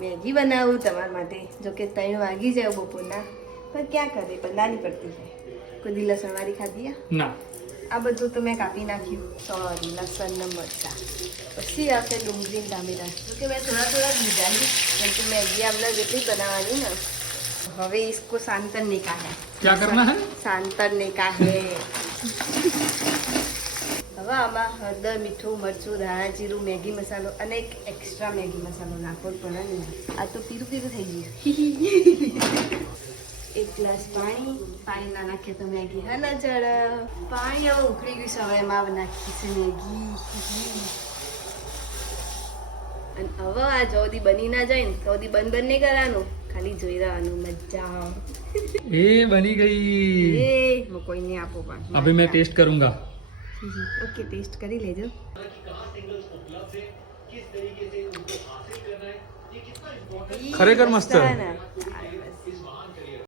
Maggi બનાવું તમારા માટે. જો કે 3 વાગી જાય બપોરના, પણ ક્યાં કરે, બનાવવી પડતી છે. કોઈ લસણવાળી ખાધી ના. આ બધું તો મેં કાપી નાખ્યું. સોરી, લસણ ને મરચાં. પછી આવશે ડુંગળી ને ટામેટા. જો કે મેં થોડા થોડા જ લીધા છે, કેમ કે મેગી આપણે જેટલી બનાવવાની ને. હવે इसको सांतर नहीं का है. क्या करना है? सांतर नहीं का है. હવે આમાં હળદર, મીઠું, મરચું, ધાણા જીરું, મેગી મસાલો અને એક એક્સ્ટ્રા મેગી મસાલો નાખવો પડે ને. આ તો પીરું પીરું થઈ ગયું. એક ગ્લાસ પાણી ના નાખીએ તો મેગી હા ના ચડે. પાણી હવે ઉકળી ગયું છે, હવે એમાં નાખીશું મેગી. અને હવે આ જોદી બની ના જાય ને જોદી બંધ નહીં કરવાનું, ખાલી જોઈ રહેવાનું. મજા આવે. ये बनी गई. એ હું કોઈને આપો પણ. अभी मैं टेस्ट करूंगा. ઓકે, ટેસ્ટ કરી લેજો. ખરેખર મસ્ત.